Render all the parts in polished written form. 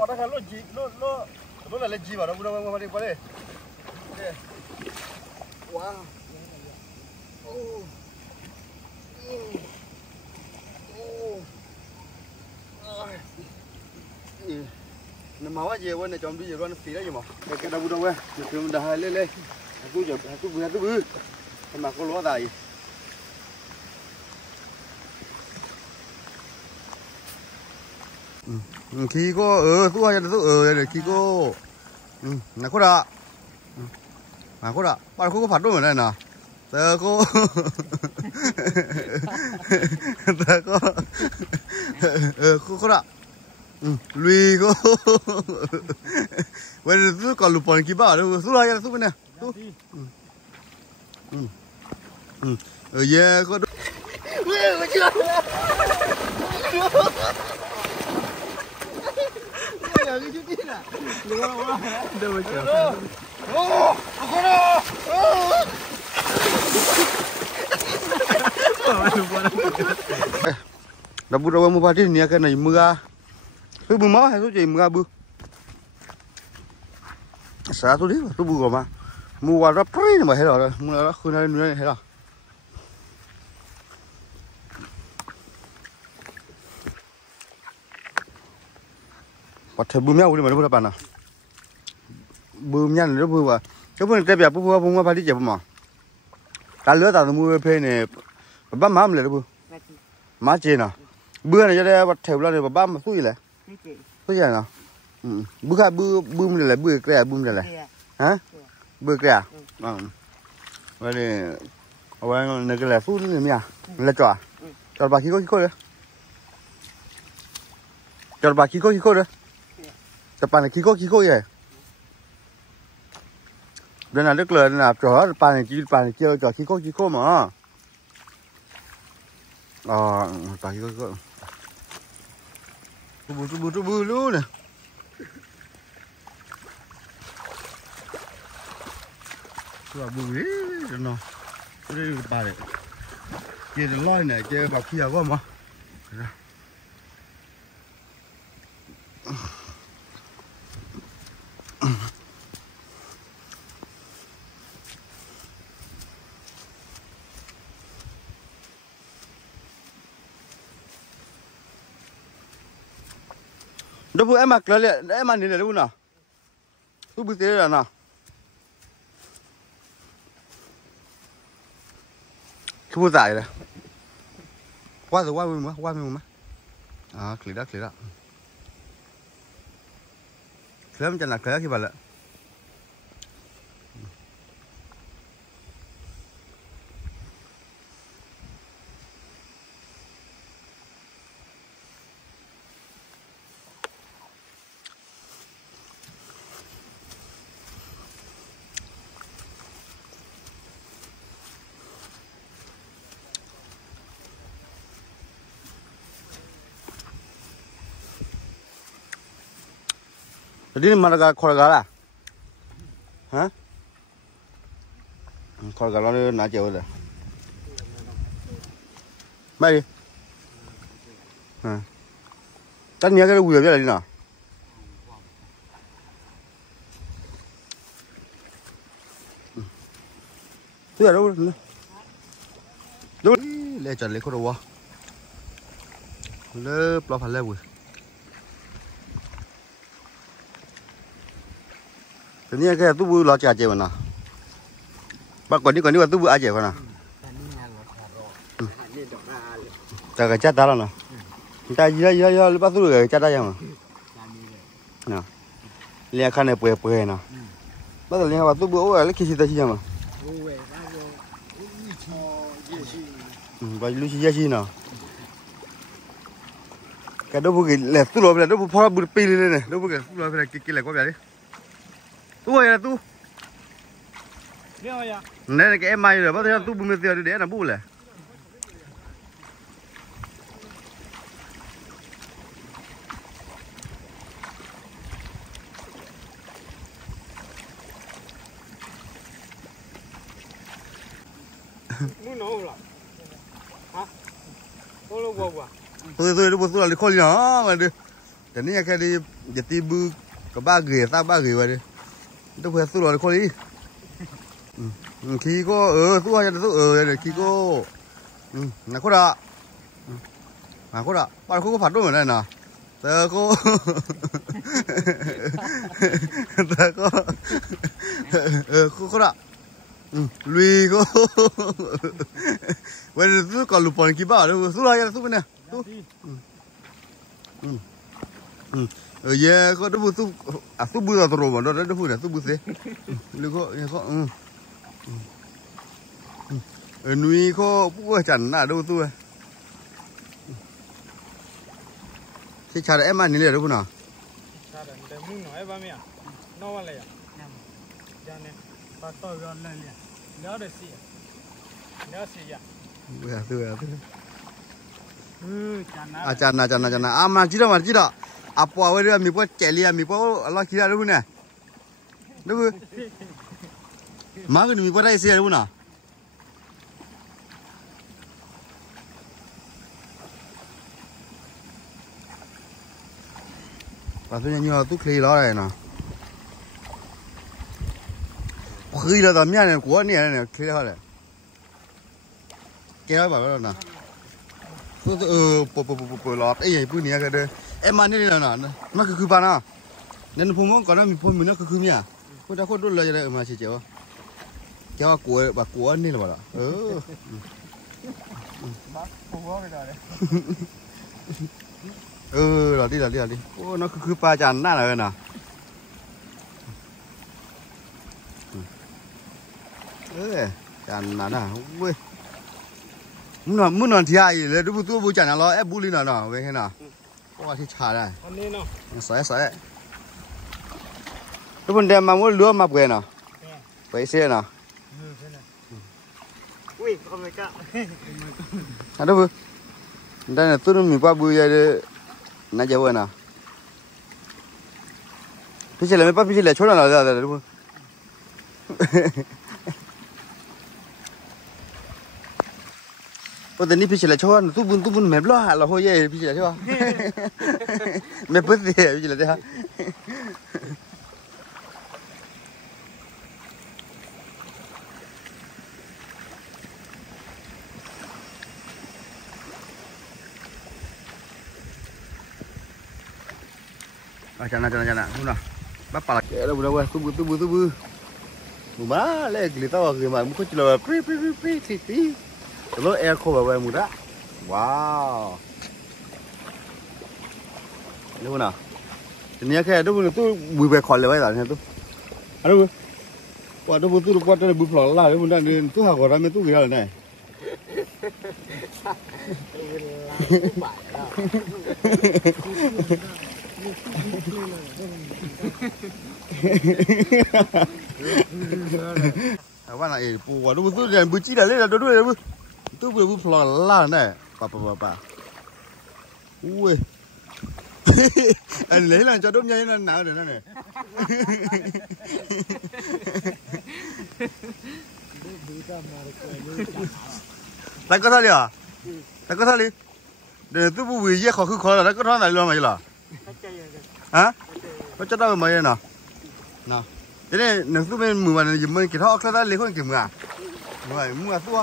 bỏ ra lốt gì lốt là lên gì vào đâu đâu đi qua đây wow nó máu gì quên này chọn bây giờ con phí đấy gì mà cái đâu đâu mình đã lên tôi giờ tôi bự mà có lúa tài khi có tôi hay là tôi để khi có là có đã mà có đã bạn có phạt đúng này nè tớ có tớ có đã lui có bây giờ tôi còn lục còn kịp bảo đâu tôi hay là tôi bên này tôi yeah có chưa cái chút ít à đúng không đâu mà chờ đã bù đâu mua đi nè cái này mưa tôi bù máu hay tôi chỉ mưa bù sao tôi đi tôi bù rồi mà mua qua rất pretty mà hết rồi mua nó khơi này hết rồi bắt thử bùm nhau đi mà nó bùm nào bùm nhau nó bùm vào cái bùm tép bẹp bùm vào phải đi chợ bùm mà cá lứa tao mua phê này bắt má mình lại bùm má chê nào bữa này cho đây bắt thử là để bắt mà xui lại xui gì nào bữa khai bùm này lại bùm này lại hả bữa kia vậy thì vậy này cái là xui này mía là cho bà kia có đấy cho bà kia có đấy tập bàn này kia có vậy đây là nước lớn là trò bàn này chơi trò kia có mà bà kia có bự luôn này là bự đấy nó đây bà này kia là loi này chơi bảo kia có mà đâu bữa em mặc là em ăn đi luôn nào tôi bữa thế là nào không có giải này qua mình mà kỹ đó sớm cho là kỹ khi bà lợ đi mà là khoai gà à hả khoai gà nó nãy chiều rồi mấy đi tất nhiên cái quỳ cái là đi nào tôi ở đâu đâu lấy chọn lấy có đâu lớp lo phải lấy quỳ thế này cái tôi vừa lo chả chơi mà nào bác còn đi tôi vừa ai chơi mà nào ta cái chát ta là nào ta gì bác tôi cái chát ta mà nào liền khăn này bùi nào bác tôi liền bác tôi bữa lấy cái gì ta chi mà và lúc gì nào cái đâu cái lẹt tôi lo là đâu phá bự pin lên này đâu cái lo phải cái là có vẻ đấy tôi là tôi này cái em mày rồi bắt đầu tôi bung tiền để làm bù lại tôi là khó gì nữa mà được แต่นี่แค่ดีจะตีบือกับบ้าเกลือตาบ้าเกลือไปดิต้องเพื่อสู้หล่อคนนี้ขี้ก็สู้ให้สู้เดี๋ยวขี้ก็นักก็ได้นักก็ได้บ้านเขาก็ผัดด้วยเหมือนกันนะแต่ก็ก็ได้ลุยก็วันนี้สู้ก่อนลุปอนกี่บ้าเลยสู้อะไรสู้ไปเนี่ยสู้เย่ก็ต้องสู้สู้บุญเราตัวมันเราต้องพูดนะสู้บุญสิแล้วก็เนี่ยก็นุ้ยก็พวกจันน่ะดูสู้ที่ชาดเอ็มมันนี่เลยรู้ป่ะชาดแต่มึงหน่อยบ้ามั้ยน้องอะไรอ่ะยันเนี่ยปลาต่อยอนเลยเนี่ยเนื้อเดือดสิเนื้อสิอ่ะเบื่อตัวจันนะมาจีละอ่ะพอวันนี้มีพวกเจลีมีพวกอะไรคิดอะไรรู้ป่ะเนี่ยรู้ป่ะมาก็มีพวกได้เสียรู้ป่ะปลาตัวนี้ตู้คลีล้ออะไรนะคลีแล้วตอนนี้เนี่ยกัวเนี่ยคลีเขาเลยแก้วแบบนั้นนะปุ๊บล้อไอ้ยัยพูดเนี่ยก็ได้เอ็มมันนี่แหละนะมันคือปลานะนั่นผมมองก่อนนะมีผมมีนั่นคือเนี่ยคนจะคนดูเลยจะได้มาเฉยๆแก้วกัวแบบกัวนี่แหละบ้าบ้าผมว่าไปต่อเลยหล่อดิโอ้นั่นคือปลาจานน่าเลยนะจานน่ะเว้ยมึงนอนที่ไหนเลยดูตัวบูจานน่ะล้อเอ๊ะบูลีน่ะเว้ยเห็นน่ะว่าที่ชาได้อันนี้เนาะสวยทุกคนเดินมาว่าเรือมาเปลี่ยนน่ะไปเสียน่ะอุ้ยก็ไม่กล้าอันนั้นได้เนี่ยตัวนึงมีปลาบูใหญ่เลยน่าจะเว้ยน่ะพี่เฉลี่ยไม่ป้าพี่เฉลี่ยชนอะไรได้ทุกคนโอ้แต่นี่พี่เฉลี่ยชนตู้บุญแม่บล้อเราโหยพี่เฉลี่ยใช่ป่ะแม่เปิดเสียพี่เฉลี่ยใช่ไหมจันนะคุณน่ะบ้าปลาแกแล้วบุญเอาไว้ตู้บุมาเล็กลิต้าคือมันมุขจิโร่ปรีสิแล้วแอร์โคแบบไว้มุดอะว้าวนี่คุณน่ะทีนี้แค่ตู้บุยไปคอนเลยไว้หรอเนี่ยตู้อะไรบุว่าตู้ว่าตู้บุยปลอกล่าเลยมุดนั่นตู้หากว่าไม่ตู้กี่อะไรเนี่ยว่าไงปูว่าดูตู้เดินบุจีได้เลยนะด้วยเลยตู้บุฟลอล่าเนี่ยป่าอุ้ยอันนี้หลังจากต้มยำนั่นหนาวเดี๋ยวนั่นเนี่ยแล้วก็เท่าไหร่อ่ะแล้วก็เท่าไหร่เดี๋ยวตู้บุยเยี่ยขอคือขอแล้วก็เท่าไหร่รวมมาอยู่หรอฮะก็จะได้มาเยอะนะนะทีนี้หนังสู้เป็นมือวันยิ่งมันกี่เท่าแค่ได้เล็กคนกี่มือมือตัว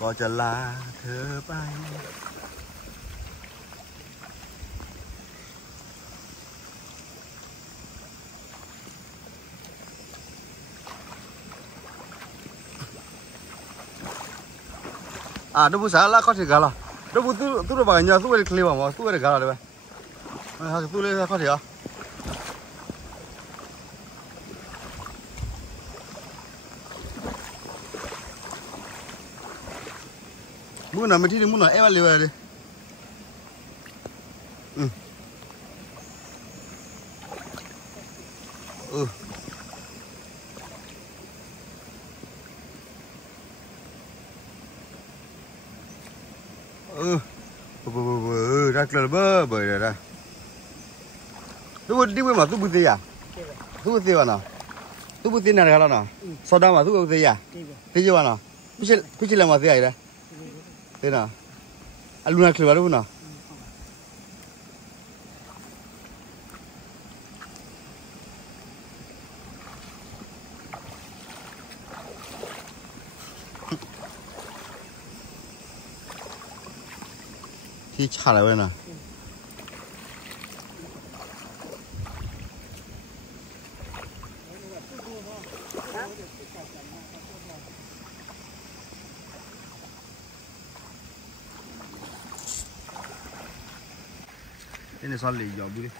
ก็จะลาเธอไปดูผู้สาวละก็สิกาละดูผู้ตู้ระบายเนื้อตู้เลยคลีบมาตู้เลยกาละเลยไปตู้เลยก็สิอ่ะมึงน่ะไม่ที่มึงน่ะเอ้มาเลยเลยรักเลยเบอร์เลยนะตู้ดีกว่ามาตู้บุตรยาตู้บุตรวะนะตู้บุตรนั่นอะไรกันนะสอดามาตู้บุตรยาที่จีวะนะ พี่เลยมาเสียเลยเห็นนะอันลูน่าคลิปอะไรพวกน่ะที่ชาอะไรไว้น่ะนี่ซอสเลยยอบุรี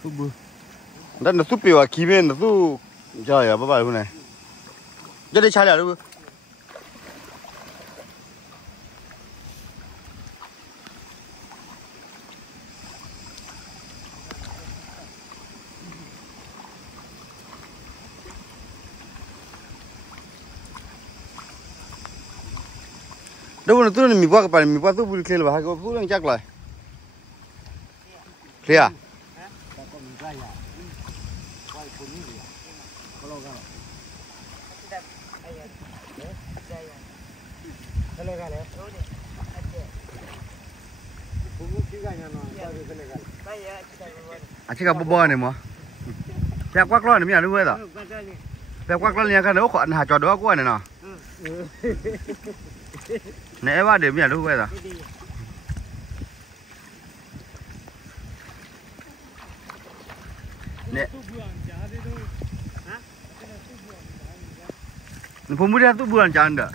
ซุปบูนั่นน่ะซุปเปรี้ยวขี้เม่นน่ะซุปใช่อ่ะบ้าๆพวกนี้จะได้ใช้แล้วดูเดี๋ยววันนู้นมีบ้ากับไปมีบ้าซุปบุรีเคลียร์บ้าก็ซุปยังจักเลยเคลียร์อาชีพกับบ่อเนี่ยมั้งแปลกวักร้อนเนี่ยมีอะไรด้วยต่อแปลกวักร้อนเนี่ยกันเดี๋ยวขอหาจอดด้วยกล้วยเนี่ยเนาะเนี่ยว่าเดี๋ยวมีอะไรด้วยต่อเนี่ยผมไม่ได้ตู้บุญจานเด้อ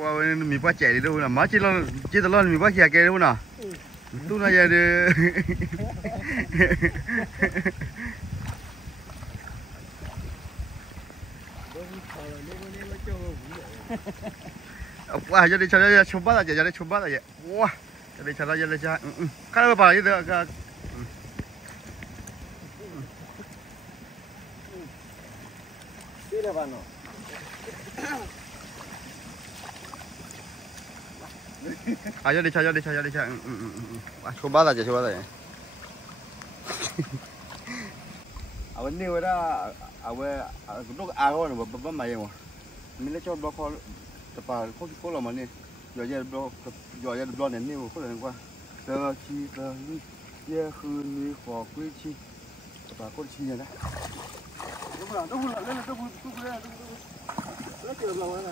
ว่าวันนี้มีป้าแจ๋ดีด้วยนะมาจีตลอดมีป้าแจ๋แกด้วยนะตู้น่าจะเด้อว้าจะได้ชมบ้านอะไรจะได้ชมบ้านอะไรว้าจะได้จะข้าวปลาอยู่เด้อก็ที่ไหนบ้านเนาะจะได้ชมบ้านอะไรเอาวันนี้ว่าเอาไว้ลูกอาเขาเนี่ยแบบบ้านใหม่ยังวะมีเล็กชอบบล็อกคอแต่ป่าโคตรเรามันนี่ย่อยบล็อกเนี่ยนี่โคตรเลยกว่าเจอชีเจอนี่เยอะคืนนี้ขอกุ้ยชีแต่ป่าโคตรชีนะต้องพูดเล่นแล้วเจอเราไง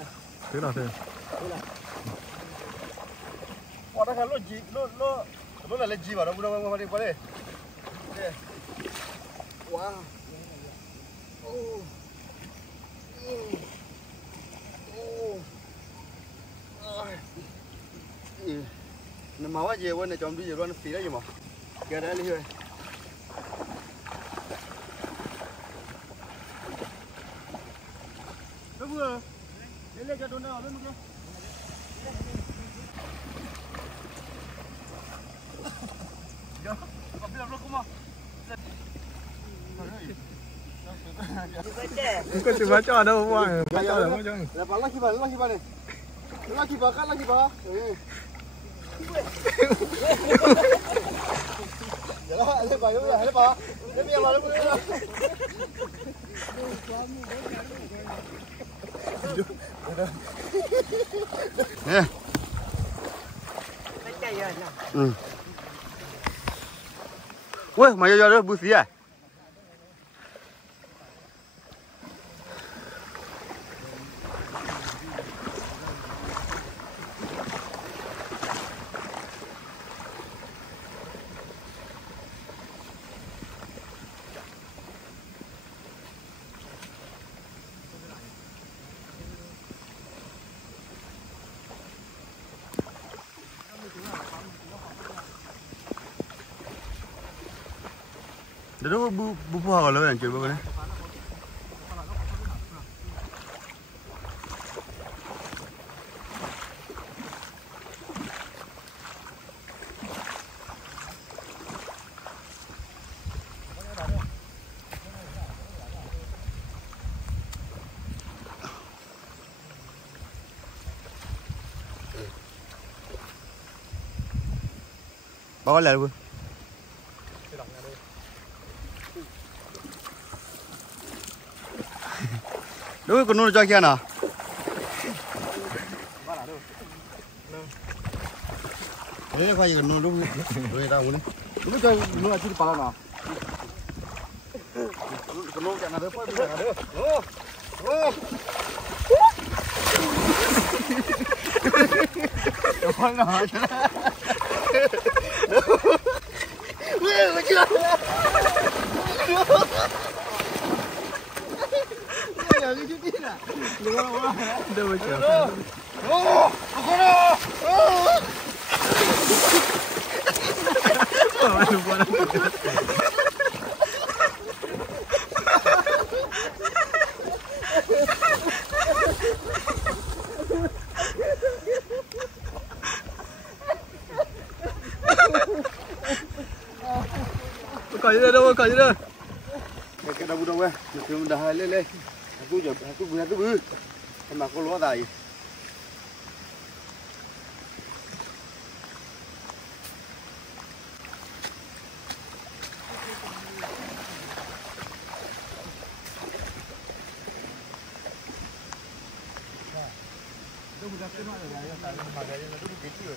ถือเราเถอะว่าถ้าเขารถอะไรจีบอ่ะเราพูดว่ามาดิว้าวน้ำมาว่าเยอะวันนี้จอมดูเยอะวันสีได้ยังมั้งแกได้เลยแล้วเพื่อเล่นจะโดนเอาด้วยมั้งเดี๋ยวกับพี่เราลูกกูมาก็จะมาจอดเอาว่ามาจอดเอาจังแล้วปลาขี้บ้านเนี่ยลากขี้บ้านเดี๋ยวให้ปลาเดี๋ยวมีอะไรแล้วมึงเนี่ยไม่ใจเย็นนะเว้ยมาเยอะๆเลยบุษย์อ่ะ Đó bu phao rồi anh chơi bao nhiêu? Bao nhiêu luôn? Đúng con nuôi cho kia nào? Đấy khoai con nuôi đúng rồi tao muốn đi. Đúng cho nuôi chỉ bao nào? Con nuôi cái nào đấy khoai bây giờ đấy. Ô. Khoai nào? Chưa. Cái chút tí nè. Đâu mà chờ. Ô, con ơi. Coi như đâu, coi như đâu. Cái đâu đâu á, mình đã lên. Aku bự. Em mà có lúa đầy. Đâu ra cái loại này tại mà đây nó đúng cái rồi.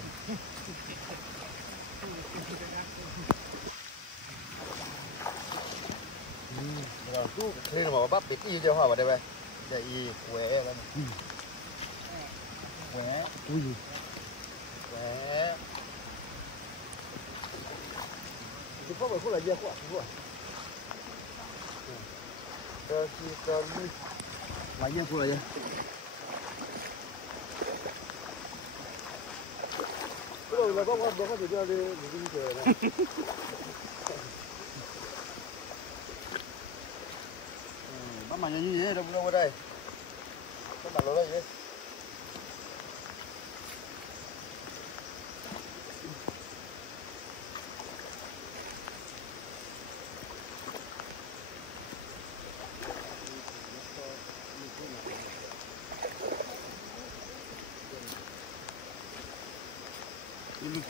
Rồi chú thế mà bắt biết gì cho họ vào đây vậy? Đây quẻ lên. Quẻ. Ui. Quẻ. Chú có phải là gì quá, chú à? Cái lại gì là gì? Rồi là có thể cho đi chơi này. Bắt mà như thế đâu ở đây. Bắt mà nó đây.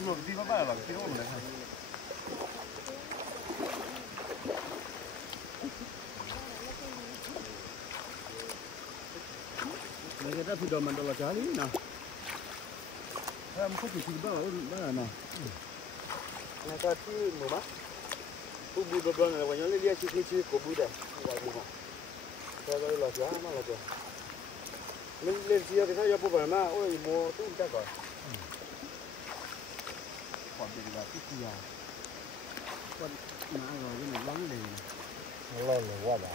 Lo di va bene, che non è. Này cái đó mình đâu là trả lý nè. Em có chỉ bao là nè. Này ta chi mà má. Ku bu do này là nhớ lia chi của bu đây. Ngoài bu mà. Ta đây là giá mà là rồi. Lên chia thì nó bu mà ôi mua tu chắc rồi. Còn gì là cái gì à? Con má rồi cái này bắn liền. Nó lên rồi quá đã.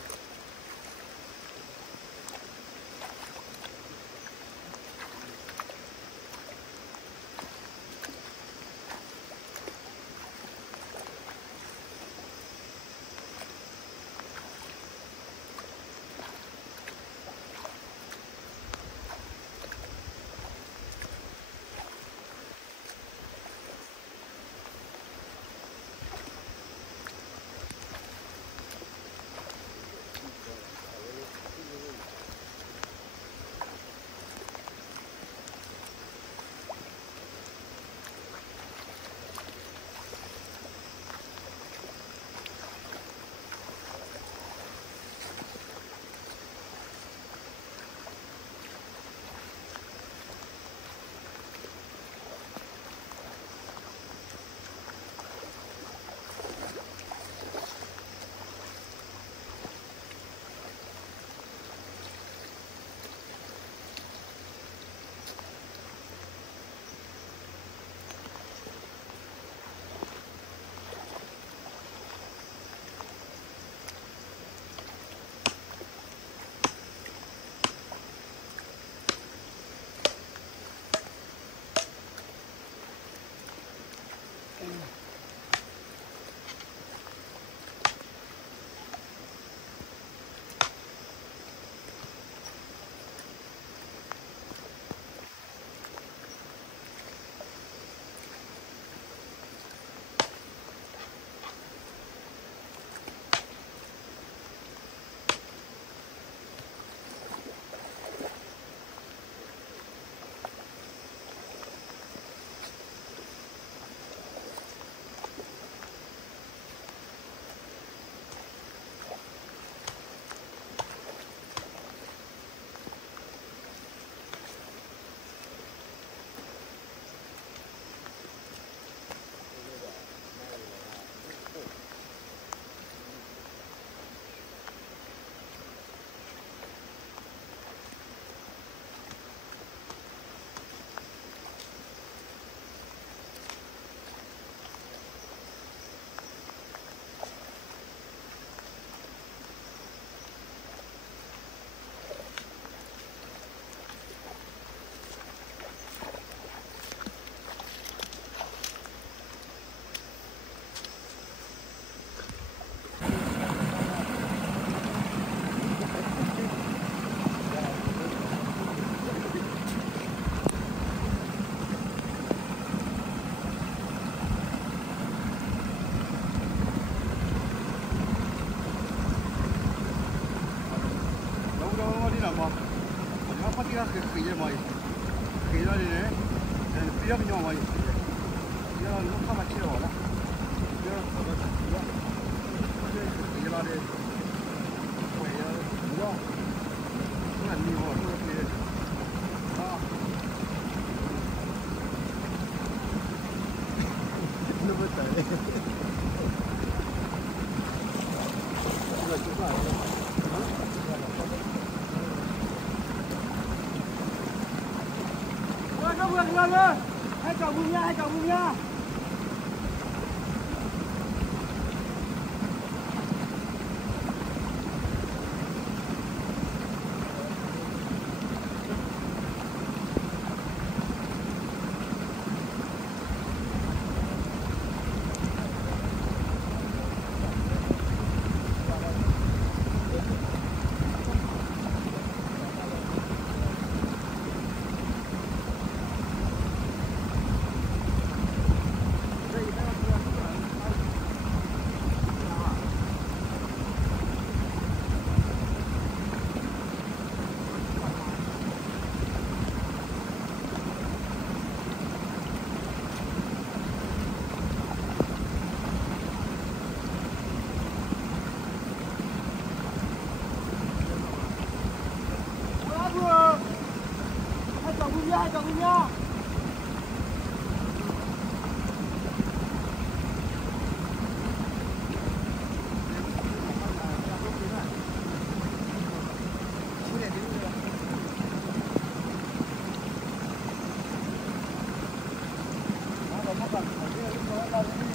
比较用我也，比较能看嘛吃了了，比较好的比较，或者比较的，我也比较，那你我说的啊，那不对，这个就算了。Lên hai chồng cùng nha, hai chồng cùng nha. Hai chồng cùng nha. Hãy subscribe cho kênh Ghiền Mì Gõ để không bỏ lỡ những video hấp dẫn.